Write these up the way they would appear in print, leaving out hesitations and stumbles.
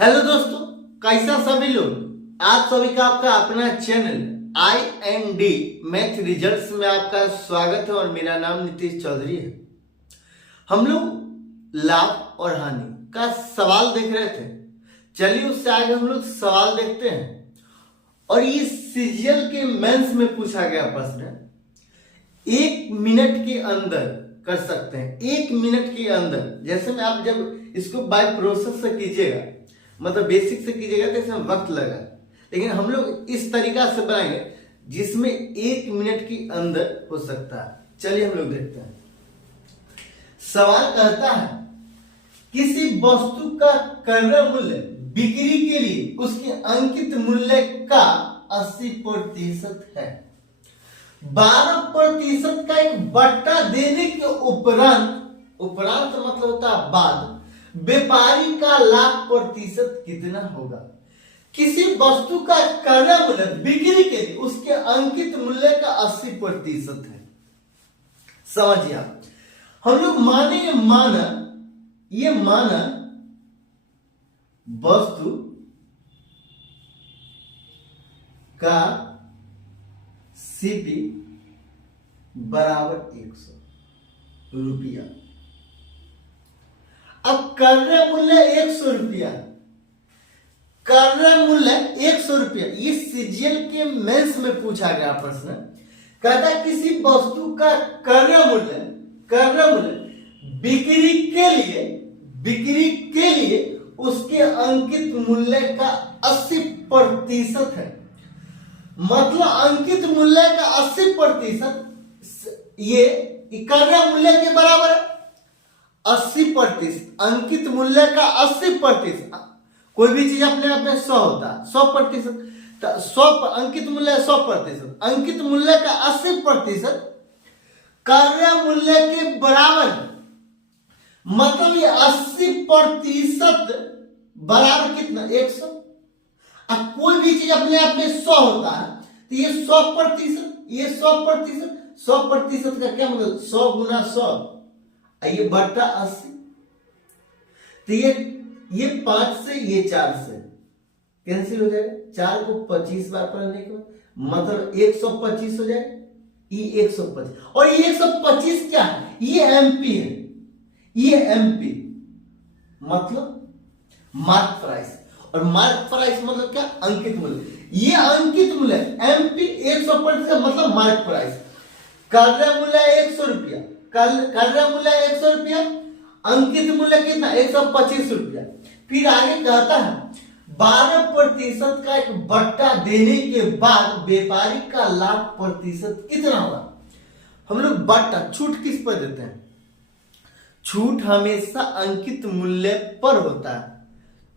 Hello दोस्तों, कैसा सभी लोग। आप सभी का आपका अपना चैनल IND मैथ रिजल्ट्स में आपका स्वागत है और मेरा नाम नीतीश चौधरी है। हम लोग लाभ और हानि का सवाल देख रहे थे। चलिए उससे आगे हम लोग सवाल देखते हैं। और ये सीजीएल के मेंस में पूछा गया प्रश्न 1 मिनट के अंदर कर सकते हैं। 1 मिनट के अंदर, जैसे में आप जब इसको बाय प्रोसेस से कीजिएगा, मतलब बेसिक से कीजिएगा तो इसमें वक्त लगा, लेकिन हम लोग इस तरीका से बनाएंगे जिसमें 1 मिनट के अंदर हो सकता है। चलिए हम लोग देखते हैं। सवाल कहता है किसी वस्तु का क्रय मूल्य बिक्री के लिए उसके अंकित मूल्य का 80% है। 12% का एक बट्टा देने के उपरांत मतलब होता है बाद, व्यापारी का लाभ प्रतिशत कितना होगा। किसी वस्तु का क्रय मूल्य बिक्री के लिए उसके अंकित मूल्य का 80% है। समझिए आप, हम लोग माना वस्तु का CP बराबर 100 रुपया। अब क्रय मूल्य 100 रुपया, क्रय मूल्य 100 रुपया। ये सीजीएल के मेंस में पूछा गया प्रश्न। कहता किसी वस्तु का क्रय मूल्य बिक्री के लिए उसके अंकित मूल्य का 80% है। मतलब अंकित मूल्य का 80% ये क्रय मूल्य के बराबर है। 80% अंकित मूल्य का 80%। कोई भी चीज अपने आप में 100 होता है, 100%। तो 100 अंकित मूल्य 100%, अंकित मूल्य का 80% क्रय मूल्य के बराबर है। मतलब ये 80% बराबर कितना, 100। अब कोई भी चीज अपने आप में 100 होता है तो ये 100%, ये 100%। 100% का क्या मतलब, 100 गुना 100, ये बट्टा 80। तो ये 5 से ये 4 से कैंसिल हो जाएगा। 4 को 25 बार पढ़ने के बाद मतलब 125 हो जाएगा। ये 125 और ये 125 क्या है, ये एमपी है। ये एमपी मतलब मार्क प्राइस, और मार्क प्राइस मतलब क्या, अंकित मूल्य। ये अंकित मूल्य एमपी 125 का मतलब मार्क प्राइस। क्रय मूल्य 100 रुपया, क्रय मूल्य 100 रुपया, अंकित मूल्य कितना, 125 रुपया। फिर आगे कहता है 12% का एक बट्टा देने के बाद व्यापारी का लाभ प्रतिशत कितना होगा। हम लोग बट्टा, छूट किस पर देते हैं, छूट हमेशा अंकित मूल्य पर होता है।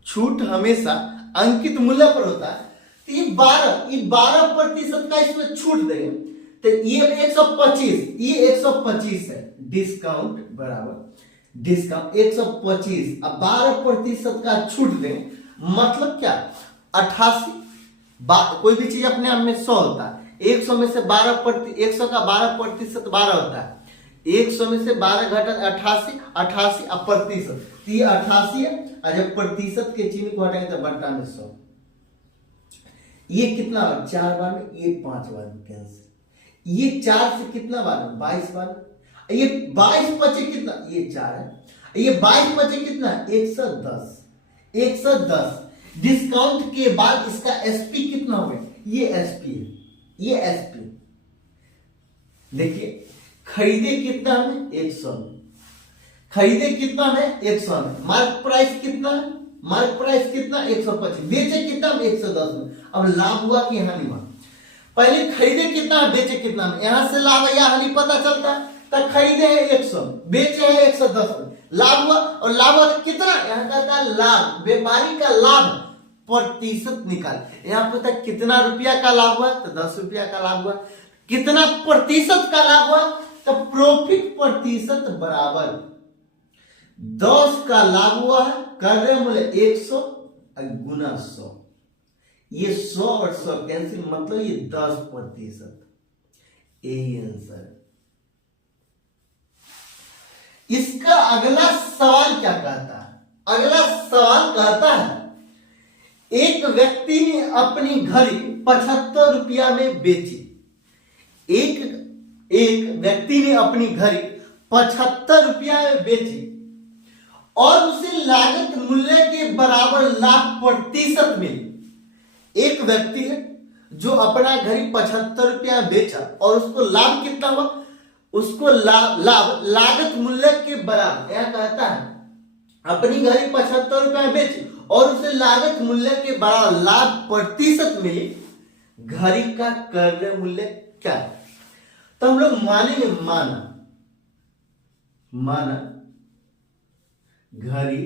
छूट हमेशा अंकित मूल्य पर होता है। तो ये 12% का इसमें छूट देंगे तो ये 125, ये 125 है। डिस्काउंट बराबर डिस्काउंट 125, अब 12% का छूट दें मतलब क्या, 88। कोई भी चीज अपने आप में 100 होता है, 100 में से 100 का 12% 12 होता है। 100 में से 12 घटा 88, 88 अब प्रतिशत, तो ये 88 है। और जब प्रतिशत के चिन्ह को हटाएंगे तो बट्टा में 100। ये कितना 4 बार में, ये 5 बार में कैंसिल। ये 4 से कितना बार, 22 बार। ये 22 बचे कितना, ये 4 है। ये 22 बचे कितना, 110। 110 डिस्काउंट के बाद इसका एसपी कितना हो गया, ये एसपी है, ये एसपी। देखिए खरीदे कितना है, 100 में। खरीदे कितना है, 100 में। मार्क प्राइस कितना है, मार्क प्राइस कितना, 125। बेचे कितना, 110 में। अब लाभ हुआ कि हानि हुआ, पहले खरीदे कितना है, बेचे कितना में। यहां से लाभ या हानि पता चलता है। तो खरीदे है 100, बेचे है 110 में, लाभ हुआ। और लाभ हुआ कितना, यहां कहता है लाभ, व्यापारी का लाभ प्रतिशत निकाल। यहां पता कितना रुपया का लाभ हुआ, तो 10 रुपया का लाभ हुआ। कितना प्रतिशत का लाभ हुआ, तो प्रॉफिट प्रतिशत बराबर 10 का लाभ हुआ है। क्रय मूल्य 100 गुना 100, ये 100 और 100 कैंसिल, मतलब ये 10%। यही आंसर। इसका अगला सवाल क्या कहता है, अगला सवाल कहता है एक व्यक्ति ने अपनी घड़ी 75 रुपया में बेची। एक व्यक्ति ने अपनी घड़ी 75 रुपया में बेची और उसे लागत मूल्य के बराबर लाभ प्रतिशत मिली। एक व्यक्ति है जो अपना घड़ी 75 रुपया बेचा और उसको लाभ कितना हुआ, उसको लाभ लागत मूल्य के बराबर, यह कहता है अपनी घड़ी 75 रुपया बेची और उसे लागत मूल्य के बराबर लाभ प्रतिशत मिली। घड़ी का क्रय मूल्य क्या है? तो हम लोग मानेंगे माना घड़ी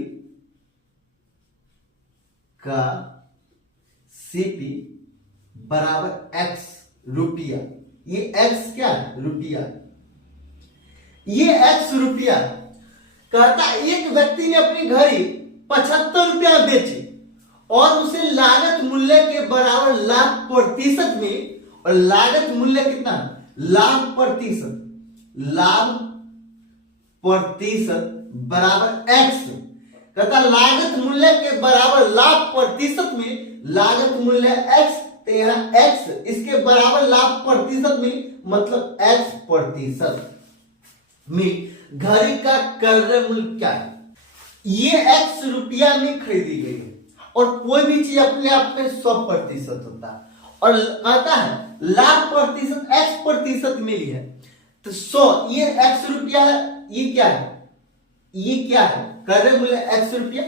का सीपी बराबर x रुपया। ये x क्या है? रुपया। ये x रुपया कहता एक व्यक्ति ने अपनी घड़ी 75 रुपया बेची और उसे लागत मूल्य के बराबर लाभ प्रतिशत में, और लागत मूल्य कितना? लाभ प्रतिशत बराबर x। कहता लागत मूल्य के बराबर लाभ प्रतिशत में लागत मूल्य x, तो यहाँ x इसके बराबर लाभ प्रतिशत में मतलब x प्रतिशत में घड़ी का क्रय मूल्य क्या है? ये x रुपया में खरीदी गई है और कोई भी चीज अपने आप में 100% होता है और कहता है लाभ प्रतिशत x प्रतिशत मिली है, तो 100 ये x रुपया है, ये क्या है? ये क्या है? क्रय मूल्य x रुपया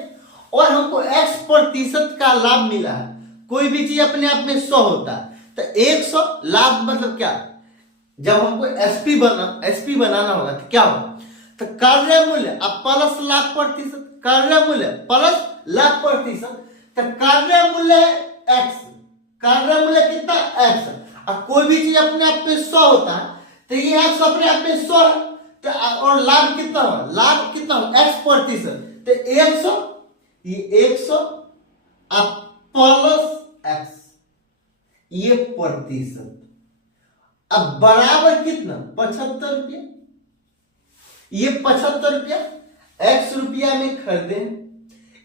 और हमको x प्रतिशत का लाभ मिला है। कोई भी चीज अपने आप में 100 होता है तो 100 लाभ मतलब क्या? जब हमको एसपी बनाना होगा तो क्या होगा? तो क्रय मूल्य अब प्लस लाभ प्रतिशत, क्रय मूल्य प्लस लाभ प्रतिशत, तो क्रय मूल्य x, क्रय मूल्य कितना? x। अब कोई भी चीज अपने आप में 100 होता है तो ये x अपने आप में 100 है, तो और लाभ कितना हो? लाभ कितना हो? x प्रतिशत, तो 100 ये 100 अब प्लस x ये प्रतिशत, अब बराबर कितना? 75 रुपया। ये 75 रुपया x रुपया में खरीदे,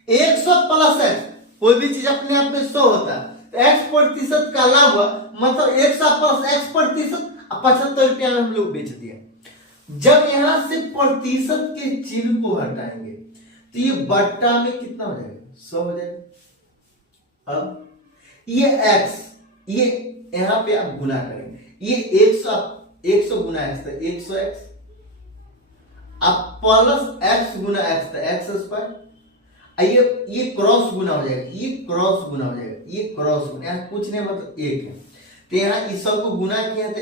100 प्लस x, कोई भी चीज अपने आप में 100 होता है तो x प्रतिशत का लाभ हुआ, मतलब 100 प्लस x प्रतिशत 75 रुपया में हम लोग बेच दिया। जब यहां से प्रतिशत के चिन्ह को हटाएंगे तो ये बट्टा में कितना हो जाएगा? 100 हो जाएगा। अब ये x, ये यहां पे आप गुना करेंगे, ये 100 गुना x तो 100x, अब प्लस x गुना x तो x स्क्वायर, ये क्रॉस गुना हो जाएगा, ये क्रॉस गुना हो जाएगा, ये क्रॉस गुना, यहाँ कुछ नहीं मतलब 1 है, तो यहाँ इस सब को गुना किया तो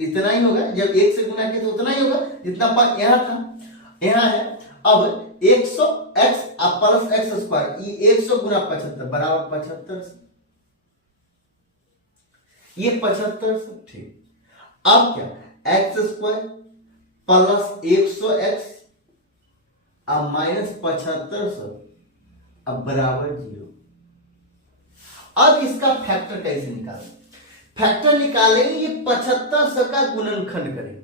इतना ही होगा, जब 1 से गुना किया तो उतना ही होगा जितना यहाँ था, यहाँ है। अब 100x प्लस x स्क्वायर, ये 100 गुना 75 बराबर 75, ये 75। ठीक, अब क्या? x स्क्वायर प्लस 100x अब माइनस 75 अब बराबर 0। अब इसका फैक्टर कैसे निकालें? फैक्टर निकालेंगे, ये 75 का गुणनखंड करेंगे।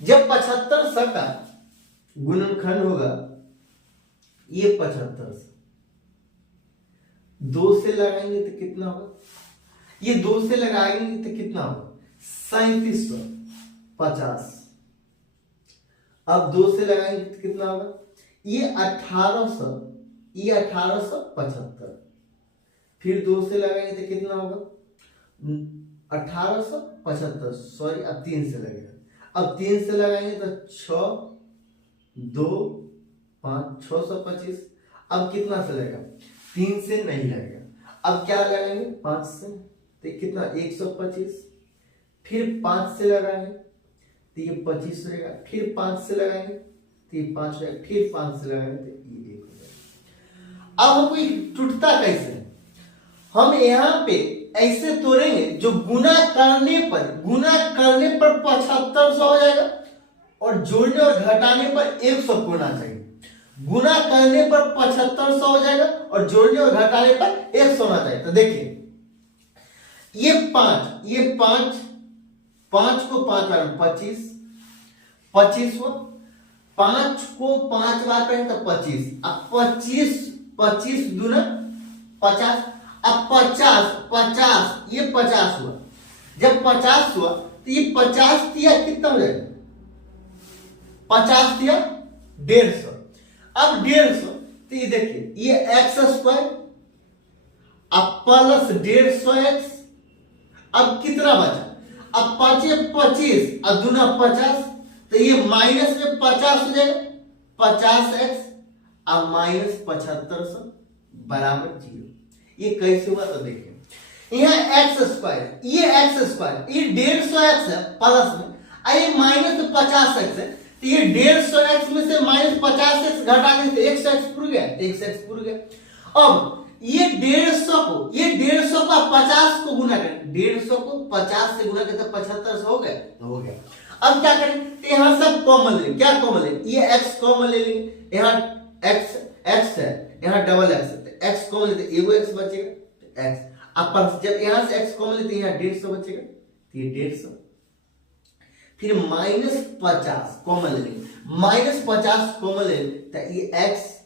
जब 75 का गुणनखंड होगा ये 75 2 से लगाएंगे तो कितना होगा? ये 2 से लगाएंगे तो कितना होगा? 3750। अब 2 से लगाएंगे तो कितना होगा? ये 1800, ये 1875। फिर 2 से लगाएंगे तो कितना होगा? 1875, सॉरी अब 3 से लगेगा। अब 3 से लगाएंगे तो 6 2 5 625। अब कितना से लगेगा? 3 से नहीं लगेगा। अब क्या लगाएंगे? 5 से, तो कितना? 125। फिर 5 से लगाएंगे तो ये 25 रहेगा। फिर 5 से लगाएंगे तो ये 5 रहेगा। फिर 5 से लगाएंगे तो ये 1 हो जाएगा। अब हमको टूटता कैसे? हम यहाँ पे ऐसे तोड़ेंगे, जो गुना करने पर 7500 हो जाएगा और जोड़ने और घटाने पर 100 होना चाहिए। गुना करने पर 7500 हो जाएगा और जोड़ने और घटाने पर 100 होना चाहिए। तो देखिए ये 5 को 5 बार 25 हो, 5 को 5 बार करें तो 25। अब 25 दूना 50। अब 50 ये 50 हुआ, जब 50 हुआ तो ये 50 दिया कितना हो जाएगा, 50 दिया 150, अब 150 तो ये देखिए ये एक्स स्क्वायर अब प्लस 150x, अब कितना बचा, अब 25 अब दूना 50, तो ये माइनस में 50 हो जाएगा, 50x अब माइनस 7500 बराबर 0। ये कैसे हुआ तो देखिए, यहाँ एक्स स्क्वायर ये 150x है प्लस में, ये माइनस में 50x है, तो ये 150x में से माइनस 50x घटा दें तो 100x पूर गया, 100x पूर गया। अब ये 150 को आप 50 को गुना करें, 150 को 50 से गुना करें तो 75 हो गया, तो हो गया। अब क्या करें, तो यहाँ सब कॉमन ले, क्या कॉमन ले, ये x कॉमन ले लेंगे, यहाँ x है, यहाँ डबल x है, तो x कॉमन लेते एगो x बचेगा, तो x अब जब यहाँ से x कॉमन लेते यहाँ 150 बचेगा, तो ये 150, फिर माइनस 50 कॉमन ले लेंगे, माइनस 50 कॉमन ले लेते तो ये x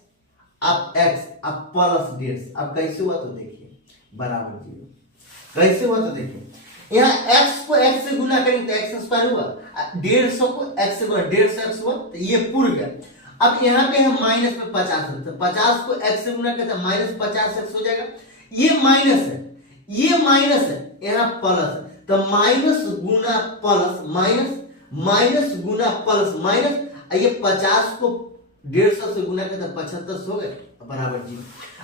अब x अब प्लस 150, अब कैसे हुआ तो देखिए बराबर 0, कैसे हुआ तो देखिए, यहाँ x को x से गुना करेंगे तो x स्क्वायर हुआ, 150 को x से गुना 150x हुआ, तो ये पूर गया। अब यहाँ पे हम माइनस में 50 है, तो 50 को x से गुना करते माइनस 50x हो जाएगा, ये माइनस है, ये माइनस है, यहाँ प्लस है, तो माइनस गुना प्लस माइनस, माइनस गुना प्लस माइनस, ये 50 को 150 से गुना करते 75 हो गए बराबर 0।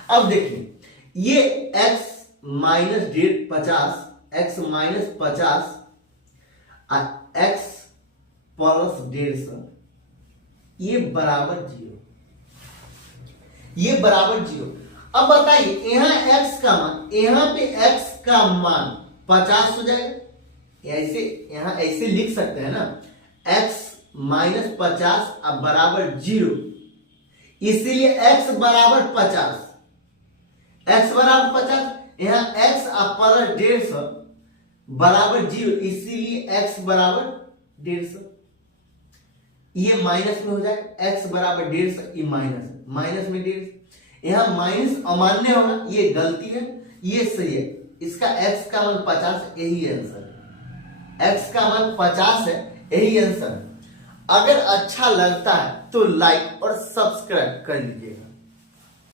अब देखिए ये x minus 50 x minus 50 x plus 150 ये बराबर 0, ये बराबर 0। अब बताइए यहाँ x का मान, यहाँ पे x का मान 50 हो जाएगा, ऐसे यहाँ ऐसे लिख सकते हैं ना, x माइनस 50 अब बराबर 0, इसीलिए x बराबर 50, x बराबर 50, यहाँ x प्लस 150 बराबर 0, इसीलिए x बराबर 150, ये माइनस में हो जाएगा, x बराबर 150, ये माइनस में 150, यहाँ माइनस अमान्य होगा, ये गलती है, ये सही है, इसका x का मान 50, यही आंसर है, x का मान 50 है, यही आंसर है। अगर अच्छा लगता है तो लाइक और सब्सक्राइब कर लीजिएगा।